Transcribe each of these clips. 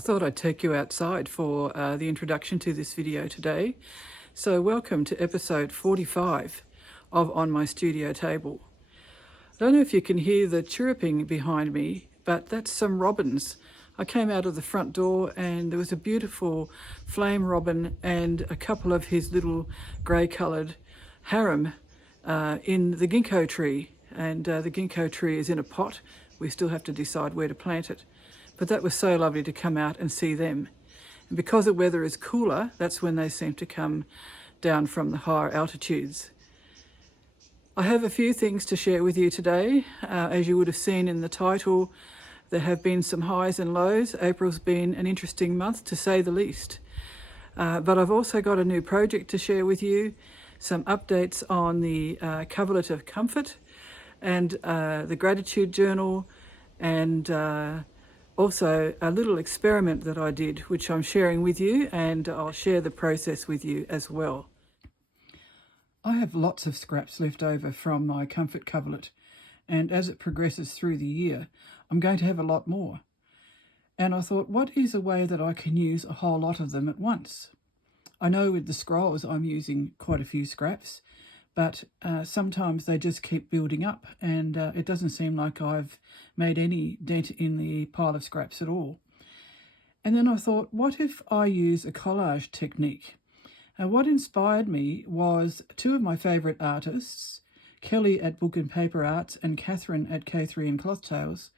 thought I'd take you outside for the introduction to this video today. So welcome to episode 45 of On My Studio Table. I don't know if you can hear the chirruping behind me, but that's some robins. I came out of the front door and there was a beautiful flame robin and a couple of his little grey coloured harem in the ginkgo tree. And the ginkgo tree is in a pot. We still have to decide where to plant it. But that was so lovely to come out and see them. And because the weather is cooler, that's when they seem to come down from the higher altitudes. I have a few things to share with you today. As you would have seen in the title, there have been some highs and lows. April's been an interesting month, to say the least. But I've also got a new project to share with you, some updates on the Coverlet of Comfort and the Gratitude Journal, and also a little experiment that I did, which I'm sharing with you, and I'll share the process with you as well. I have lots of scraps left over from my comfort coverlet, and as it progresses through the year, I'm going to have a lot more. And I thought, what is a way that I can use a whole lot of them at once? I know with the scrolls I'm using quite a few scraps, but sometimes they just keep building up, and it doesn't seem like I've made any dent in the pile of scraps at all. And then I thought, what if I use a collage technique? And what inspired me was two of my favourite artists, Kelly at Book and Paper Arts and Kathryn at K3 and Clothtales,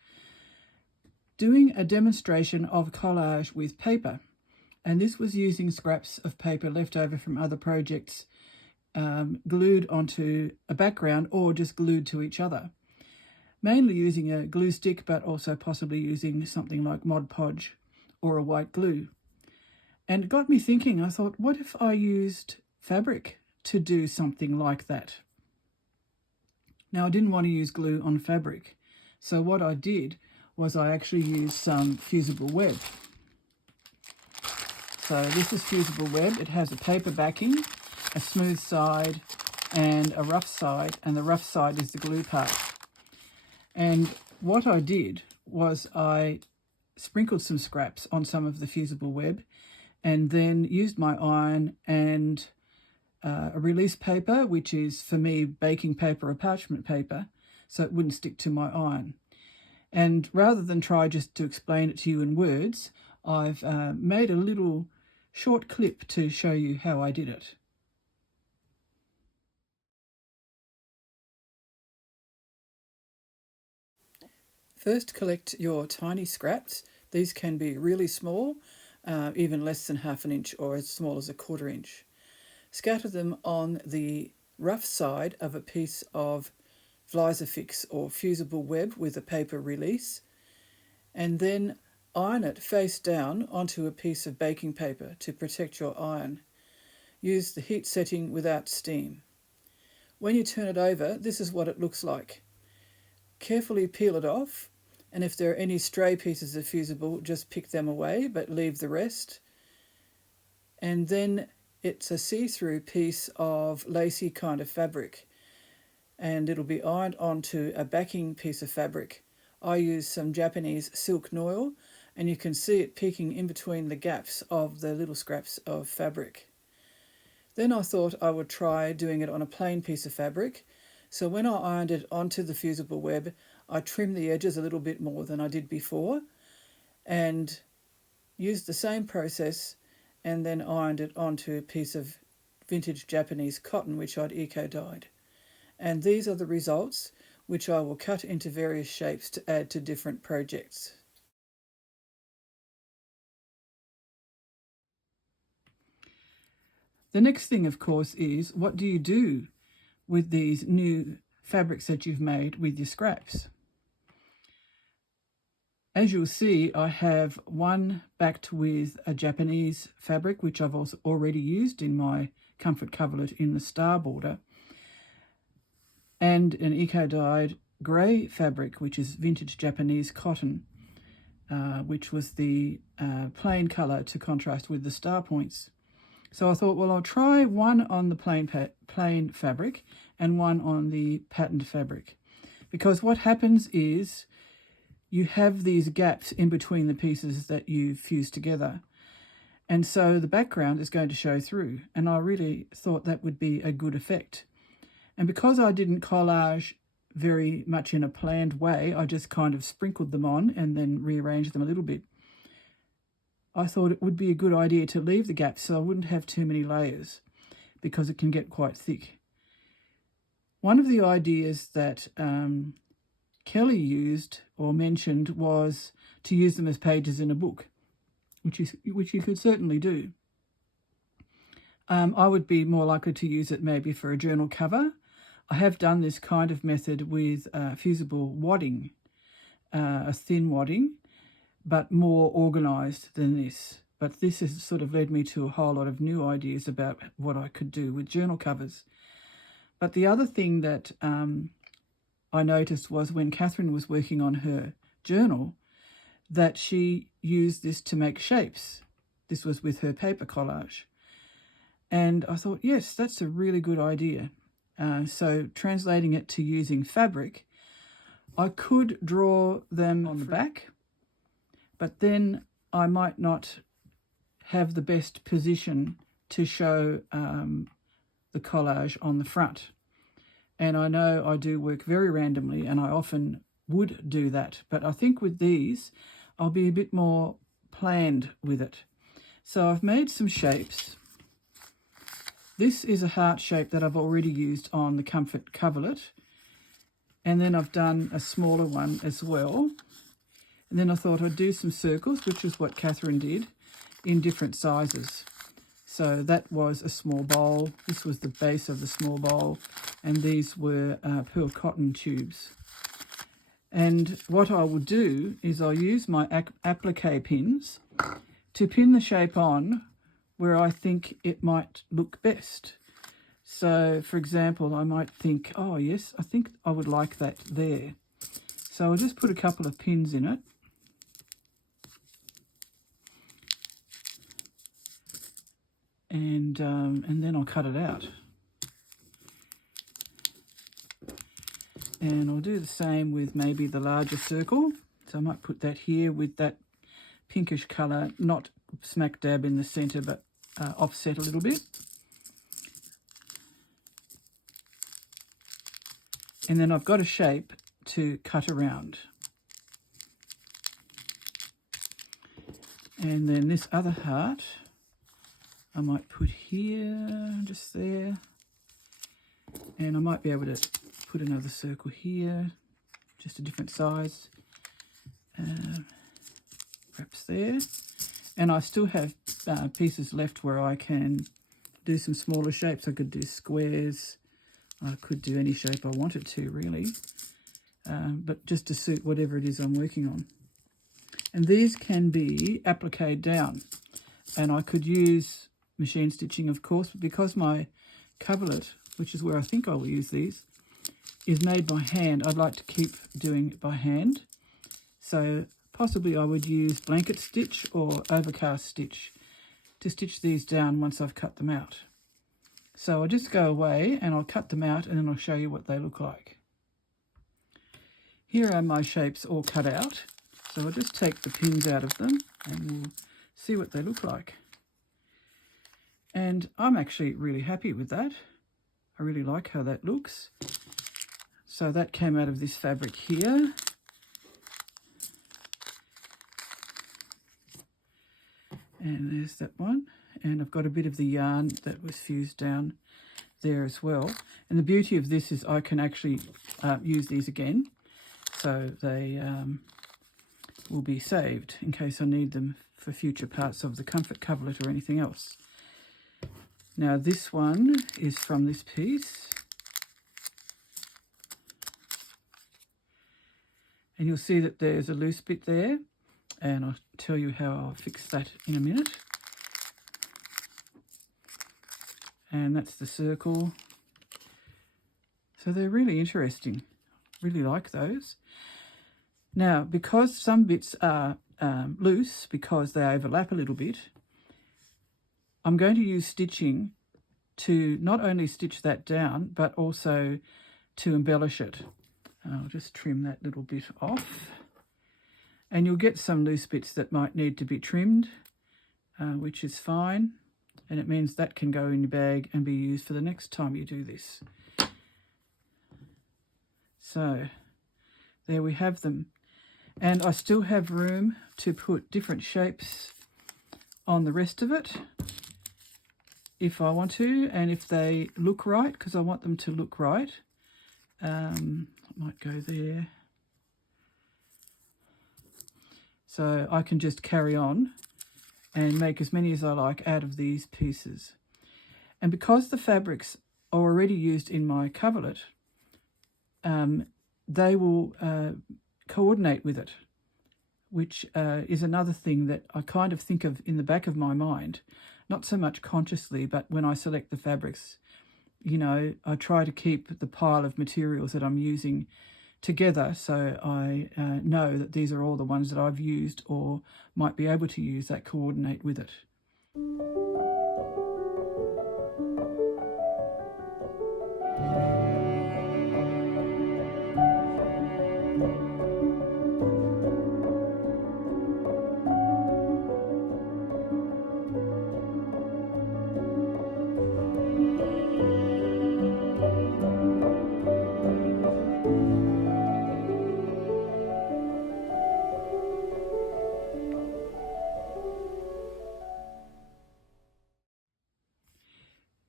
doing a demonstration of collage with paper. And this was using scraps of paper left over from other projects, glued onto a background or just glued to each other. Mainly using a glue stick, but also possibly using something like Mod Podge or a white glue. And it got me thinking. I thought, what if I used fabric to do something like that? Now, I didn't want to use glue on fabric, so what I did was I actually used some fusible web. So this is fusible web. It has a paper backing, a smooth side and a rough side, and the rough side is the glue part. And what I did was I sprinkled some scraps on some of the fusible web, and then used my iron and a release paper, which is for me baking paper or parchment paper, so it wouldn't stick to my iron. And rather than try just to explain it to you in words, I've made a little short clip to show you how I did it. First, collect your tiny scraps. These can be really small, even less than ½ inch or as small as ½ inch. Scatter them on the rough side of a piece of Vlisafix or fusible web with a paper release, and then iron it face down onto a piece of baking paper to protect your iron. Use the heat setting without steam. When you turn it over, this is what it looks like. Carefully peel it off, and if there are any stray pieces of fusible, just pick them away, but leave the rest. And then it's a see-through piece of lacy kind of fabric, and it'll be ironed onto a backing piece of fabric. I use some Japanese silk noil, and you can see it peeking in between the gaps of the little scraps of fabric. Then I thought I would try doing it on a plain piece of fabric. So when I ironed it onto the fusible web, I trimmed the edges a little bit more than I did before, and used the same process, and then ironed it onto a piece of vintage Japanese cotton which I'd eco-dyed. And these are the results, which I will cut into various shapes to add to different projects. The next thing, of course, is what do you do with these new fabrics that you've made with your scraps? As you'll see, I have one backed with a Japanese fabric, which I've also already used in my comfort coverlet in the star border, and an eco-dyed grey fabric, which is vintage Japanese cotton, which was the plain colour to contrast with the star points. So I thought, well, I'll try one on the plain fabric and one on the patterned fabric. Because what happens is you have these gaps in between the pieces that you've fused together. And so the background is going to show through. And I really thought that would be a good effect. And because I didn't collage very much in a planned way, I just kind of sprinkled them on and then rearranged them a little bit. I thought it would be a good idea to leave the gaps so I wouldn't have too many layers, because it can get quite thick. One of the ideas that Kelly used or mentioned was to use them as pages in a book, which you could certainly do. I would be more likely to use it maybe for a journal cover. I have done this kind of method with fusible wadding, a thin wadding, but more organised than this. But this has sort of led me to a whole lot of new ideas about what I could do with journal covers. But the other thing that I noticed was when Kathryn was working on her journal, that she used this to make shapes. This was with her paper collage. And I thought, yes, that's a really good idea. So translating it to using fabric, I could draw them on the back, but then I might not have the best position to show the collage on the front. And I know I do work very randomly, and I often would do that. But I think with these, I'll be a bit more planned with it. So I've made some shapes. This is a heart shape that I've already used on the Comfort Coverlet. And then I've done a smaller one as well. And then I thought I'd do some circles, which is what Kathryn did, in different sizes. So that was a small bowl. This was the base of the small bowl. And these were pearl cotton tubes. And what I will do is I'll use my applique pins to pin the shape on where I think it might look best. So, for example, I might think, oh yes, I think I would like that there. So I'll just put a couple of pins in it. And then I'll cut it out. And I'll do the same with maybe the larger circle. So I might put that here with that pinkish colour, not smack dab in the centre, but offset a little bit. And then I've got a shape to cut around. And then this other heart, I might put here, just there. And I might be able to put another circle here, just a different size. Perhaps there. And I still have pieces left where I can do some smaller shapes. I could do squares. I could do any shape I wanted to, really. But just to suit whatever it is I'm working on. And these can be appliqued down. And I could use machine stitching, of course, but because my coverlet, which is where I think I will use these, is made by hand, I'd like to keep doing it by hand. So possibly I would use blanket stitch or overcast stitch to stitch these down once I've cut them out. So I'll just go away and I'll cut them out and then I'll show you what they look like. Here are my shapes all cut out. So I'll just take the pins out of them and we'll see what they look like. And I'm actually really happy with that. I really like how that looks. So that came out of this fabric here. And there's that one. And I've got a bit of the yarn that was fused down there as well. And the beauty of this is I can actually use these again. So they will be saved in case I need them for future parts of the Comfort Coverlet or anything else. Now this one is from this piece. And you'll see that there's a loose bit there. And I'll tell you how I'll fix that in a minute. And that's the circle. So they're really interesting. Really like those. Now, because some bits are loose, because they overlap a little bit, I'm going to use stitching to not only stitch that down, but also to embellish it. I'll just trim that little bit off. And you'll get some loose bits that might need to be trimmed, which is fine. And it means that can go in your bag and be used for the next time you do this. So there we have them. And I still have room to put different shapes on the rest of it if I want to, and if they look right, because I want them to look right. I might go there. So I can just carry on and make as many as I like out of these pieces. And because the fabrics are already used in my coverlet, they will coordinate with it, which is another thing that I kind of think of in the back of my mind, not so much consciously, but when I select the fabrics, you know, I try to keep the pile of materials that I'm using together, so I know that these are all the ones that I've used or might be able to use that coordinate with it.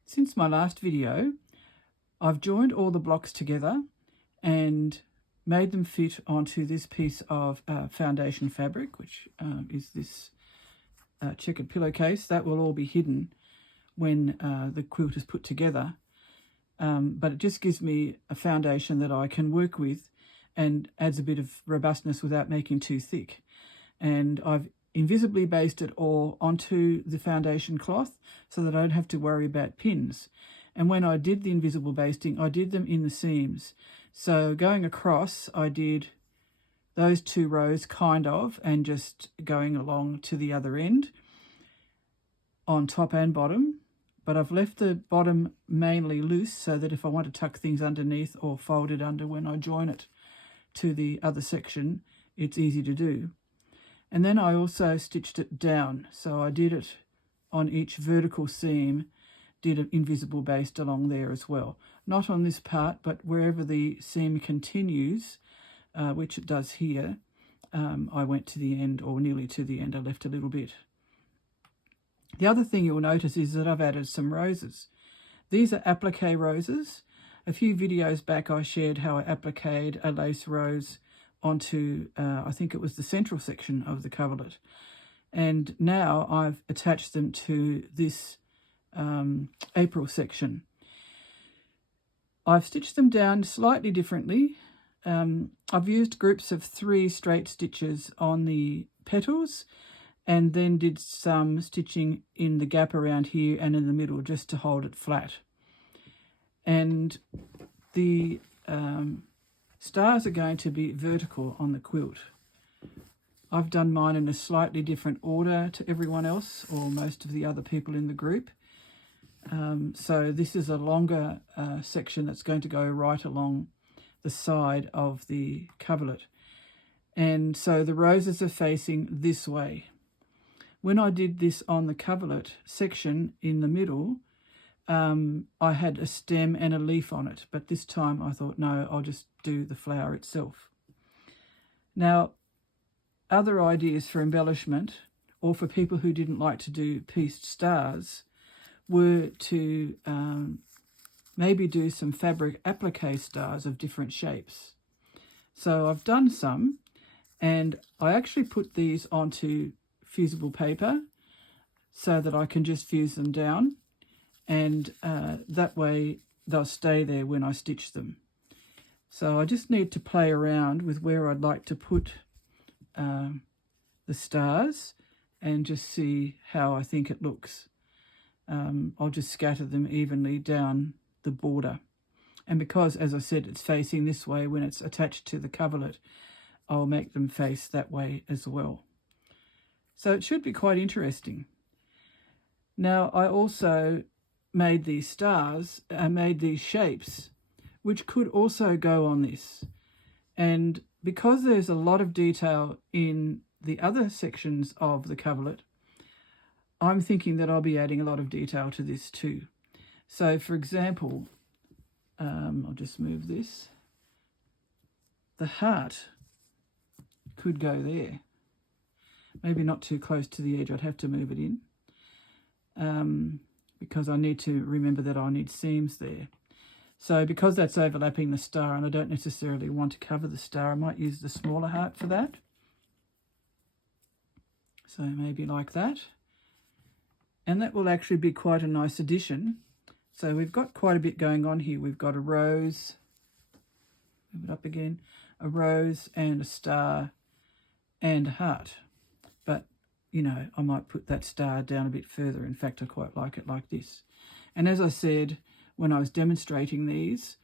Since my last video, I've joined all the blocks together and made them fit onto this piece of foundation fabric, which is this checkered pillowcase. That will all be hidden when the quilt is put together, but it just gives me a foundation that I can work with and adds a bit of robustness without making too thick. And I've invisibly basted all onto the foundation cloth so that I don't have to worry about pins. And when I did the invisible basting, I did them in the seams. So going across, I did those 2 rows kind of, and just going along to the other end on top and bottom. But I've left the bottom mainly loose so that if I want to tuck things underneath or fold it under when I join it to the other section, it's easy to do. And then I also stitched it down. So I did it on each vertical seam, did an invisible baste along there as well. Not on this part, but wherever the seam continues, which it does here, I went to the end, or nearly to the end. I left a little bit. The other thing you'll notice is that I've added some roses. These are applique roses. A few videos back I shared how I appliqued a lace rose onto, I think it was the central section of the coverlet. And now I've attached them to this April section. I've stitched them down slightly differently. I've used groups of 3 straight stitches on the petals, and then did some stitching in the gap around here and in the middle just to hold it flat. And the stars are going to be vertical on the quilt. I've done mine in a slightly different order to everyone else, or most of the other people in the group. So this is a longer section that's going to go right along the side of the coverlet. And so the roses are facing this way. When I did this on the coverlet section in the middle, I had a stem and a leaf on it, but this time I thought, no, I'll just do the flower itself. Now, other ideas for embellishment, or for people who didn't like to do pieced stars, were to maybe do some fabric applique stars of different shapes. So I've done some, and I actually put these onto fusible paper so that I can just fuse them down, and that way they'll stay there when I stitch them. So I just need to play around with where I'd like to put the stars and just see how I think it looks. I'll just scatter them evenly down the border. And because, as I said, it's facing this way when it's attached to the coverlet, I'll make them face that way as well. So it should be quite interesting. Now, I also made these stars, made these shapes, which could also go on this. And because there's a lot of detail in the other sections of the coverlet, I'm thinking that I'll be adding a lot of detail to this too. So for example, I'll just move this. The heart could go there. Maybe not too close to the edge. I'd have to move it in because I need to remember that I need seams there. So because that's overlapping the star and I don't necessarily want to cover the star, I might use the smaller heart for that. So maybe like that. And that will actually be quite a nice addition. So we've got quite a bit going on here. We've got a rose, move it up again, a rose and a star and a heart. But, you know, I might put that star down a bit further. In fact, I quite like it like this. And as I said, when I was demonstrating these,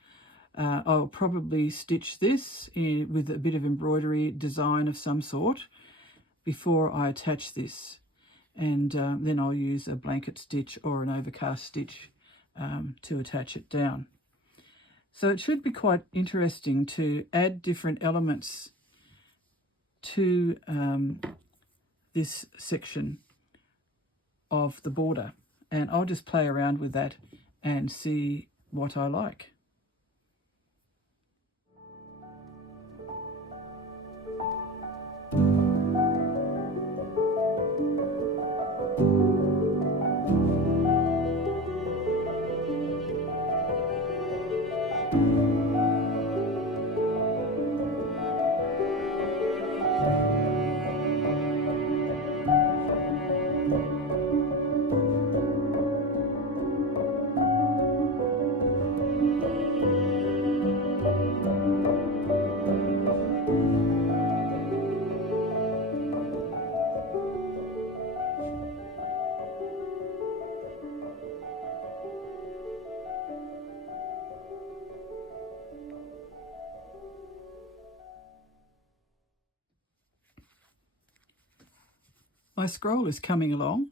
I'll probably stitch this with a bit of embroidery design of some sort before I attach this. And then I'll use a blanket stitch or an overcast stitch to attach it down. So it should be quite interesting to add different elements to this section of the border. And I'll just play around with that and see what I like. My scroll is coming along.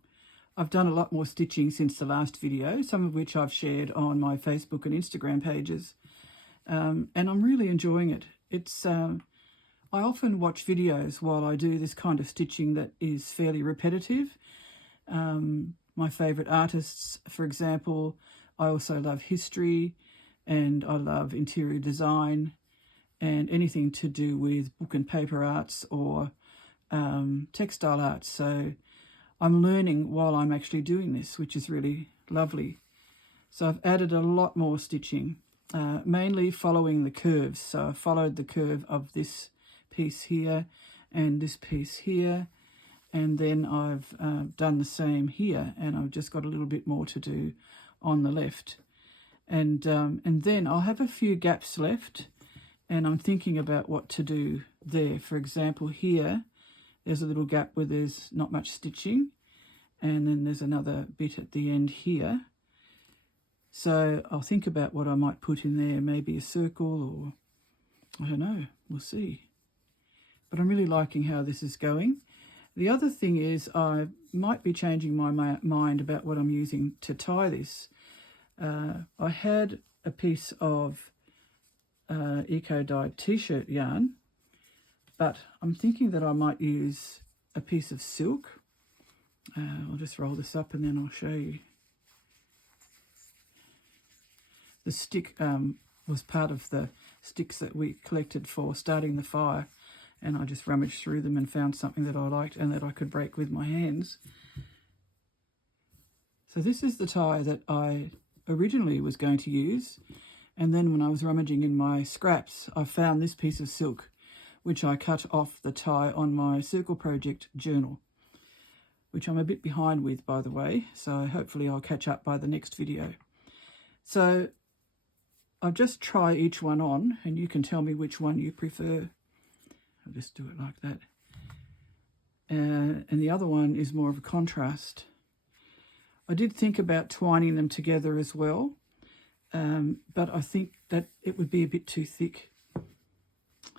I've done a lot more stitching since the last video, some of which I've shared on my Facebook and Instagram pages. And I'm really enjoying it. I often watch videos while I do this kind of stitching that is fairly repetitive. My favourite artists, for example, I also love history and I love interior design and anything to do with book and paper arts or textile arts. So I'm learning while I'm actually doing this, which is really lovely. So I've added a lot more stitching, mainly following the curves. So I followed the curve of this piece here and this piece here, and then I've done the same here, and I've just got a little bit more to do on the left. And then I'll have a few gaps left, and I'm thinking about what to do there. For example, here, there's a little gap where there's not much stitching, and then there's another bit at the end here. So I'll think about what I might put in there, maybe a circle or, I don't know, we'll see. But I'm really liking how this is going. The other thing is I might be changing my mind about what I'm using to tie this. I had a piece of eco-dyed t-shirt yarn, but I'm thinking that I might use a piece of silk. I'll just roll this up and then I'll show you. The stick was part of the sticks that we collected for starting the fire, and I just rummaged through them and found something that I liked and that I could break with my hands. So this is the tie that I originally was going to use, and then when I was rummaging in my scraps, I found this piece of silk, which I cut off the tie on my Circle Project journal, which I'm a bit behind with, by the way, so hopefully I'll catch up by the next video. So I'll just try each one on, and you can tell me which one you prefer. I'll just do it like that. And the other one is more of a contrast. I did think about twining them together as well, but I think that it would be a bit too thick.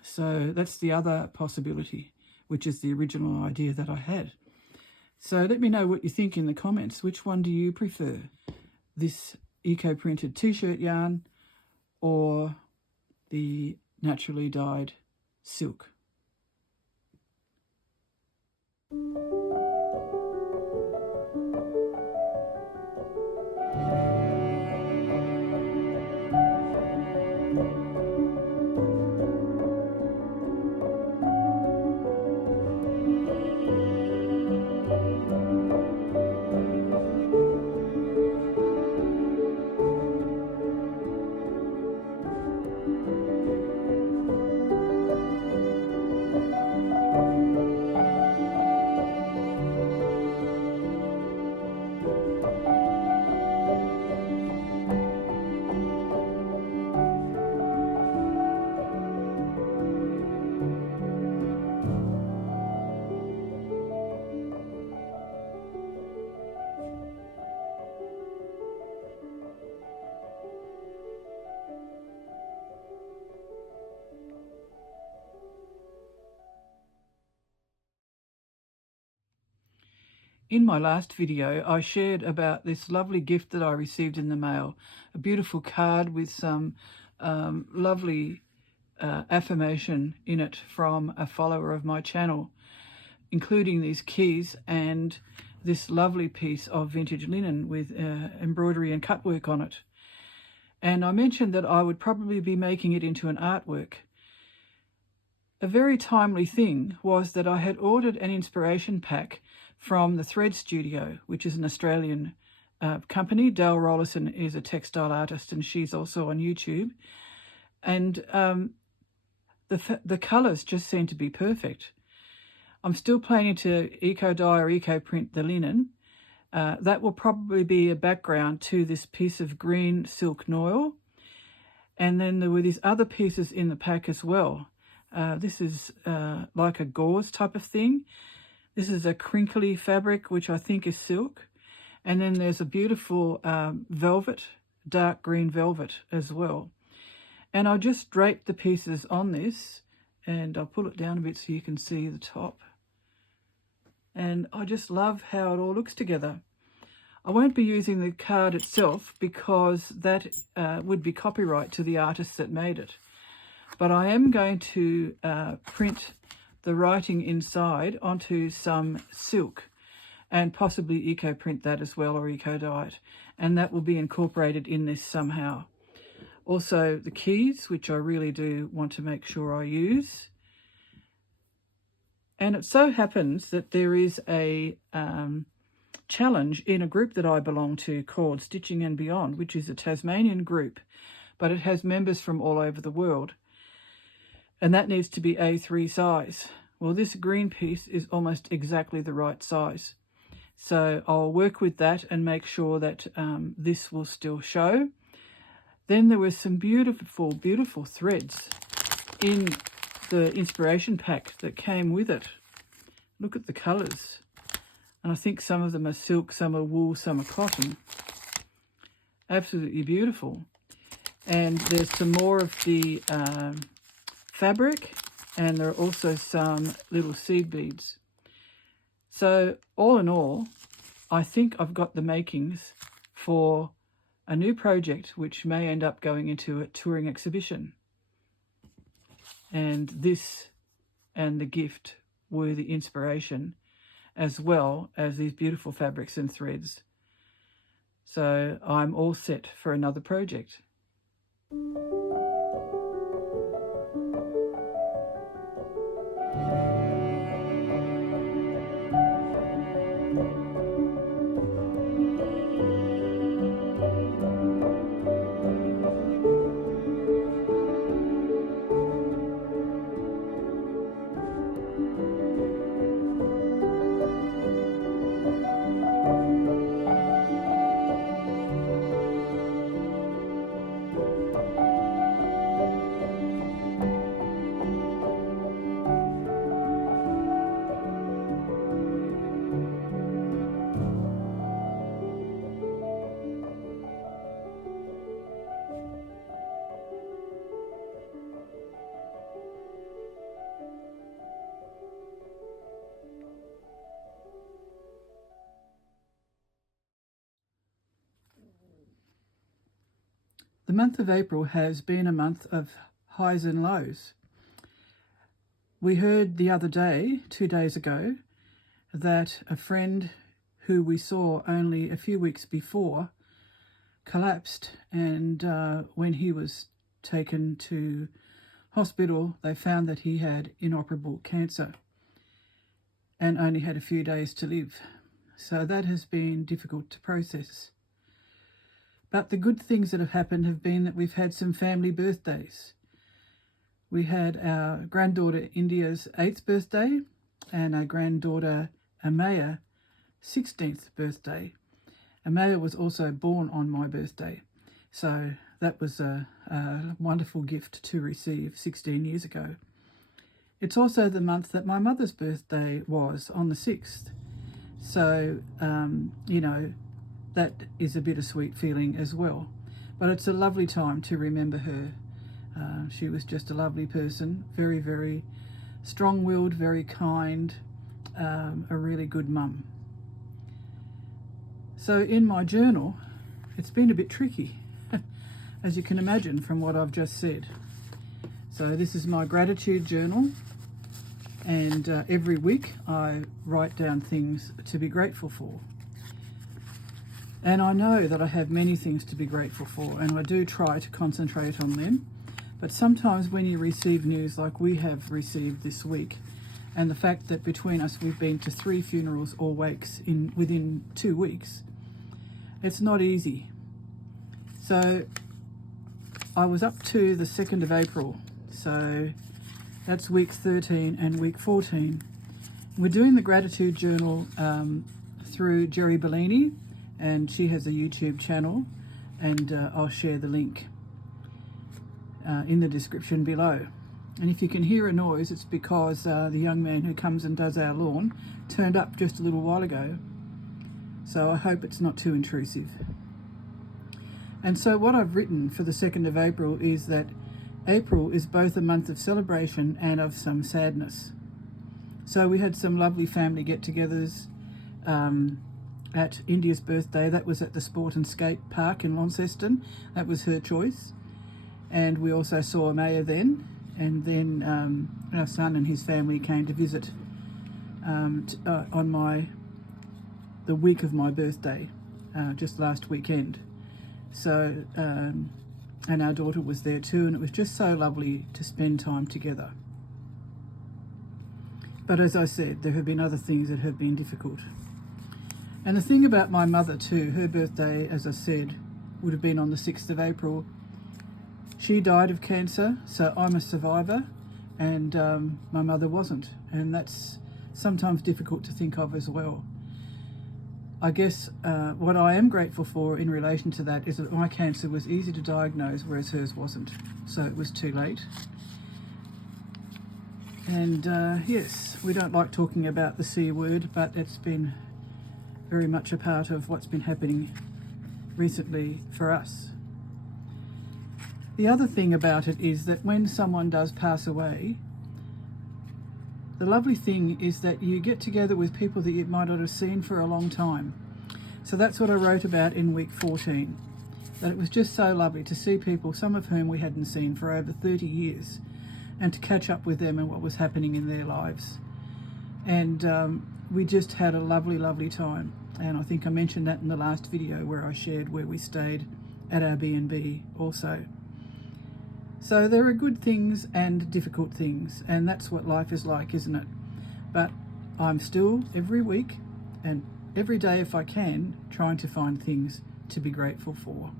So that's the other possibility, which is the original idea that I had. So let me know what you think in the comments. Which one do you prefer? This eco-printed t-shirt yarn or the naturally dyed silk. In my last video, I shared about this lovely gift that I received in the mail, a beautiful card with some lovely affirmation in it from a follower of my channel, including these keys and this lovely piece of vintage linen with embroidery and cutwork on it. And I mentioned that I would probably be making it into an artwork. A very timely thing was that I had ordered an inspiration pack from the Thread Studio, which is an Australian company. Dale Rollerson is a textile artist and she's also on YouTube. And the colours just seem to be perfect. I'm still planning to eco-dye or eco-print the linen. That will probably be a background to this piece of green silk noil. And then there were these other pieces in the pack as well. This is like a gauze type of thing. This is a crinkly fabric, which I think is silk. And then there's a beautiful velvet, dark green velvet as well. And I just draped the pieces on this, and I'll pull it down a bit so you can see the top. And I just love how it all looks together. I won't be using the card itself because that would be copyright to the artist that made it. But I am going to print the writing inside onto some silk and possibly eco-print that as well, or eco-dye it. And that will be incorporated in this somehow. Also the keys, which I really do want to make sure I use. And it so happens that there is a challenge in a group that I belong to called Stitching and Beyond, which is a Tasmanian group, but it has members from all over the world. And that needs to be A3 size. Well, this green piece is almost exactly the right size. So I'll work with that and make sure that this will still show. Then there were some beautiful, beautiful threads in the inspiration pack that came with it. Look at the colours. And I think some of them are silk, some are wool, some are cotton. Absolutely beautiful. And there's some more of the fabric, and there are also some little seed beads. So all in all, I think I've got the makings for a new project which may end up going into a touring exhibition. And this and the gift were the inspiration, as well as these beautiful fabrics and threads. So I'm all set for another project. The month of April has been a month of highs and lows. We heard the other day, 2 days ago, that a friend who we saw only a few weeks before collapsed, and when he was taken to hospital, they found that he had inoperable cancer and only had a few days to live. So that has been difficult to process. But the good things that have happened have been that we've had some family birthdays. We had our granddaughter India's 8th birthday and our granddaughter Amaya 16th birthday. Amaya was also born on my birthday, so that was a wonderful gift to receive 16 years ago. It's also the month that my mother's birthday was, on the 6th. So, you know, that is a bittersweet feeling as well. But it's a lovely time to remember her. She was just a lovely person, very, very strong-willed, very kind, a really good mum. So in my journal, it's been a bit tricky, as you can imagine from what I've just said. So this is my gratitude journal, and every week I write down things to be grateful for. And I know that I have many things to be grateful for, and I do try to concentrate on them. But sometimes when you receive news like we have received this week, and the fact that between us we've been to 3 funerals or wakes within 2 weeks, it's not easy. So I was up to the 2nd of April, so that's week 13 and week 14. We're doing the gratitude journal through Jeri Bellini, and she has a YouTube channel, and I'll share the link in the description below. And if you can hear a noise, it's because the young man who comes and does our lawn turned up just a little while ago. So I hope it's not too intrusive. And so what I've written for the 2nd of April is that April is both a month of celebration and of some sadness. So we had some lovely family get-togethers at India's birthday. That was at the Sport and Skate Park in Launceston. That was her choice. And we also saw Amaya then, and then our son and his family came to visit on the week of my birthday, just last weekend. So, and our daughter was there too, and it was just so lovely to spend time together. But as I said, there have been other things that have been difficult. And the thing about my mother too, her birthday, as I said, would have been on the 6th of April. She died of cancer, so I'm a survivor, and my mother wasn't. And that's sometimes difficult to think of as well. I guess what I am grateful for in relation to that is that my cancer was easy to diagnose, whereas hers wasn't. So it was too late. And yes, we don't like talking about the C word, but it's been very much a part of what's been happening recently for us. The other thing about it is that when someone does pass away, the lovely thing is that you get together with people that you might not have seen for a long time. So that's what I wrote about in week 14, that it was just so lovely to see people, some of whom we hadn't seen for over 30 years, and to catch up with them and what was happening in their lives. And we just had a lovely, lovely time. And I think I mentioned that in the last video where I shared where we stayed at our B&B also. So there are good things and difficult things, and that's what life is like, isn't it? But I'm still, every week and every day if I can, trying to find things to be grateful for.